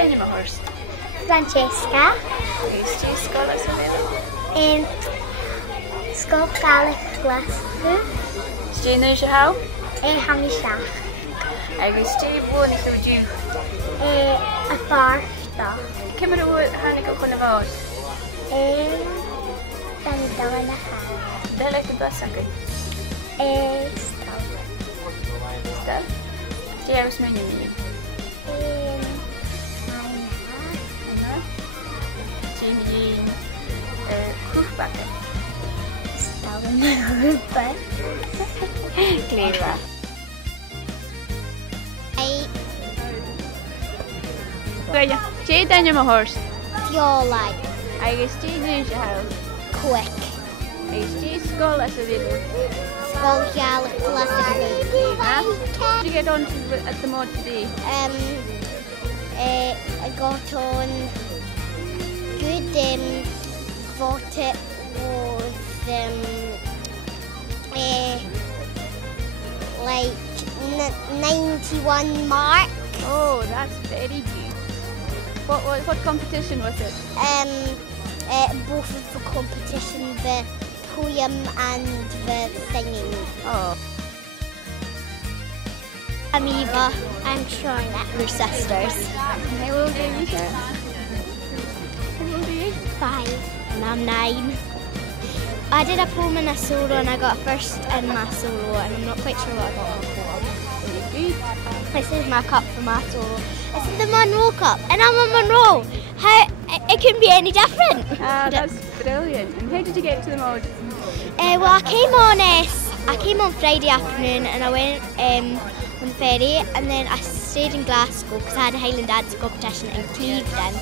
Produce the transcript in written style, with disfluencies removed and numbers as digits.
daine a thuirt? Francesca. Agus tí scoil as bhile? Scoil Gaelic Glasgow. Déanú se ha? Hamisteach. Agus tí bhna chu dú. A farsta. Cimar bhfuil hána go chuna bhád? Dan dana ha. Déile go bus acu? Stal. Stal? Tí agus miniu mí? Aina? Tí dín cúchbacha? Stal na húpa. Cléirha. Gaide, tí daine a thuirt? Fiolai. Agus tí nu se ha? Quick. Agus tí scoil as bhile? Scoil Gaelic Glasgow. Did you get on at the Mhod today? I got on good. Thought it was like 91 mark. Oh, that's very good. What competition was it? Both of the competition, the poem and the singing. Oh. I'm Eva. I'm Charlotte. We're sisters. How old are you, Sarah? How old are you? 5. And I'm 9. I did a poem and a solo and I got first in my solo and I'm not quite sure what I got in the poem. Very good. This is my cup for my solo. This is the Monroe cup and I'm a Monroe. How it couldn't be any different. That's brilliant. And how did you get to the Mhod? Well, I came on Friday afternoon and I went on the ferry and then I stayed in Glasgow because I had a Highland dance competition in Clevedon.